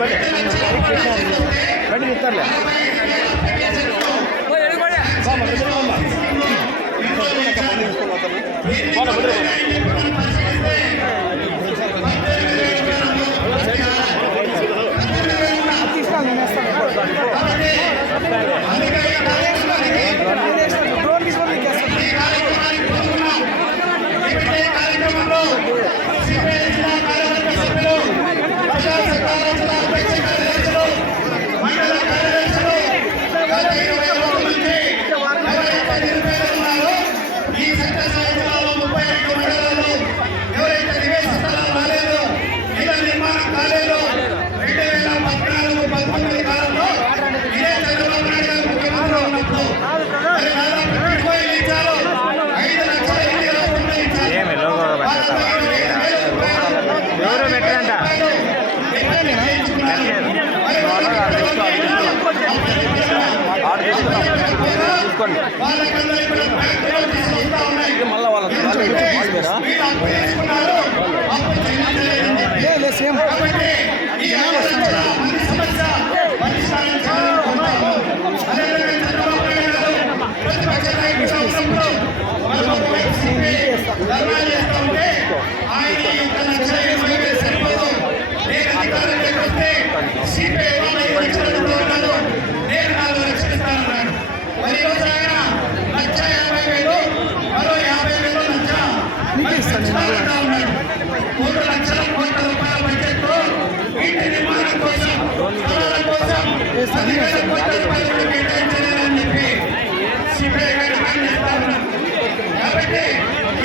మళ్ళీ వాళ్ళ సేమ్ కాబట్టి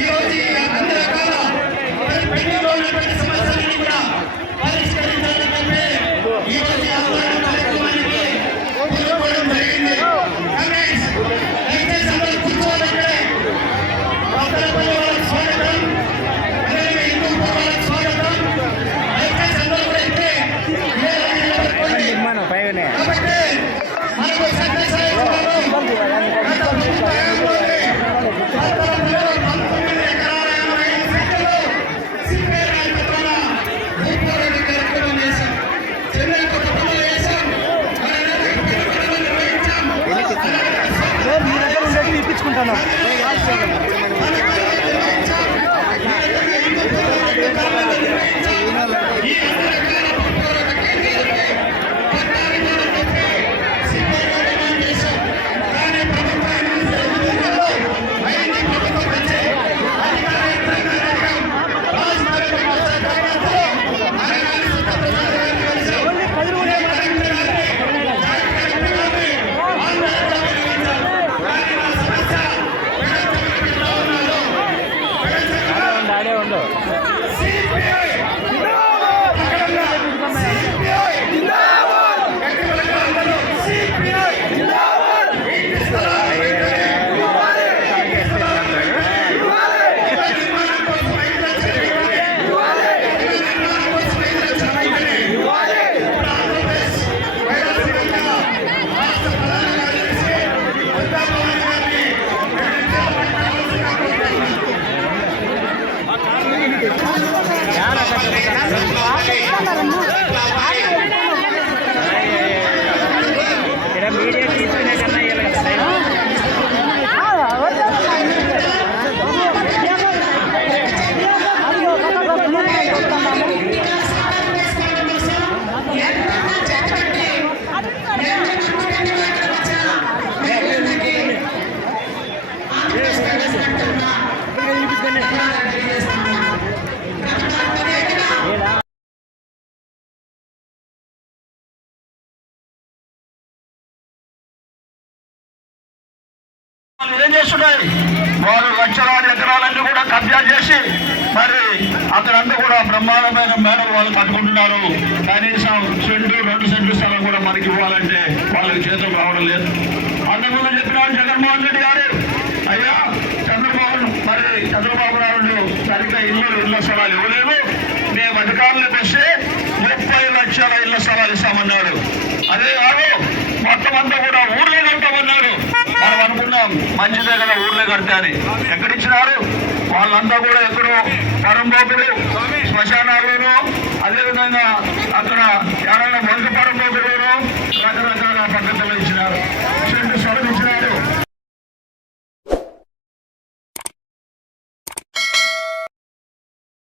ఈరోజు అన్ని రకాల పెండింగ్లో ఉన్నటువంటి సమస్యలను కూడా పరిష్కరించాలని ఈరోజు కార్యక్రమానికి పూనుకోవడం జరిగింది. దయచేసి అందరూ కూర్చోవాలంటే భద్రపల్లి వాళ్ళకి స్వాగతం, అలాగే హిందూ వాళ్ళకి స్వాగతం. దయచేసి అందరూ కూడా ఇస్తే కాబట్టి మనకు సత్యసాయి ఇప్పించుకుంటాను. ఏం చేస్తున్నాయి? వారు లక్షలాది ఎకరాలన్నీ కూడా కబ్జా చేసి మరి అతనంతా కూడా బ్రహ్మాండమైన మేడలు వాళ్ళు కట్టుకుంటున్నారు. కనీసం సెంటు 2 సెంట్లు స్థలం కూడా మనకి ఇవ్వాలంటే వాళ్ళకి చేతులు రావడం లేదు. అందువల్ల చెప్పినాడు జగన్మోహన్ రెడ్డి గారు, అయ్యా చంద్రబాబు నాయుడు సరిగ్గా ఇళ్ల స్థలాలు ఇవ్వలేదు, మేము అధికారులకు వస్తే 30 లక్షల ఇళ్ల స్థలాలు ఇస్తామన్నాడు. అదే కాదు మొత్తం అంతా కూడా ఊళ్ళో ఉంటామన్నారు. అనుకున్నాం మంచిదే కదా ఊర్లో కడితే అని. ఎక్కడిచ్చినారు? వాళ్ళంతా కూడా ఎక్కడో పరంపోకులు శ్మశానాల్లోనూ, అదేవిధంగా అక్కడ ఎవరైనా వంక పరంపోకులను రకరకాల